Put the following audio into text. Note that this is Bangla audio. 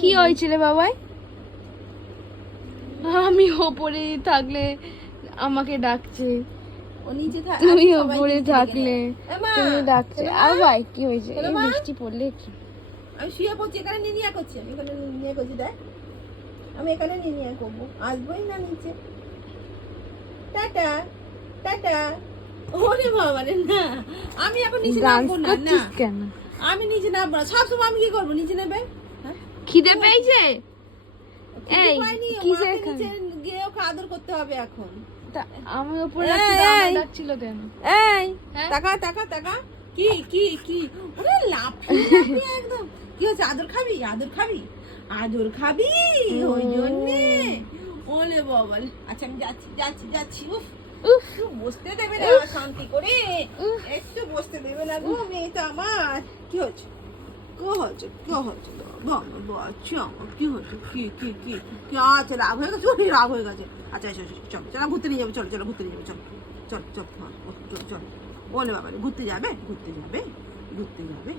কি হয়েছে রে বাবাই? আমি ওপরে থাকলে আমাকে ডাকছে, ও নিচে তুমি ওপরে থাকলে তুমি ডাকছে। আর ভাই কি হয়েছে? এই বৃষ্টি পড়লে কি? আমি শুয়ে পড়ছি, এখানে নিনিয়া করছি, আমি এখানে নিনিয়া করছি। দেখ আমি এখানে নিনিয়া করবো, আসবোই না নিচে। Tata tata. ওরে বাবা রে, না আমি এখন নিচে নামবো না। না কেন? আমি নিচে নামবো না, সবসময় আমি কি করবো? নিচে নেবে? খিদে পেয়েছে? এই কিসের নিচে গিয়ে ওকে আদর করতে হবে এখন। আমি উপরে ডাকছিল কেন? এই টাকা টাকা টাকা, কি কি কি? ওরে লাফিয়ে একদম। কি হচ্ছে? আদর খাবি? আদর খাবি? আদর খাবি? ওই জন্যে ওলে বাবা। আচ্ছা আমি যাচ্ছি যাচ্ছি যাচ্ছি। উফ একটু বসতে দেবে না শান্তি করে, একটু বসতে দেবে না গো মেয়েটা আমার। কি হচ্ছে? কি হচ্ছে? কি হচ্ছে? বাচ্চা আমার কি হচ্ছে? কি কি কি কি? আচ্ছা রাগ হয়ে গেছে, ওই রাগ হয়ে গেছে। আচ্ছা চলো চলো চলো ঘুরতে নিয়ে যাবো, চলো চলো ঘুরতে নিয়ে যাবো, চলো চল চল চল চল। বলে বাবা ঘুরতে যাবে, ঘুরতে যাবে, ঘুরতে যাবে।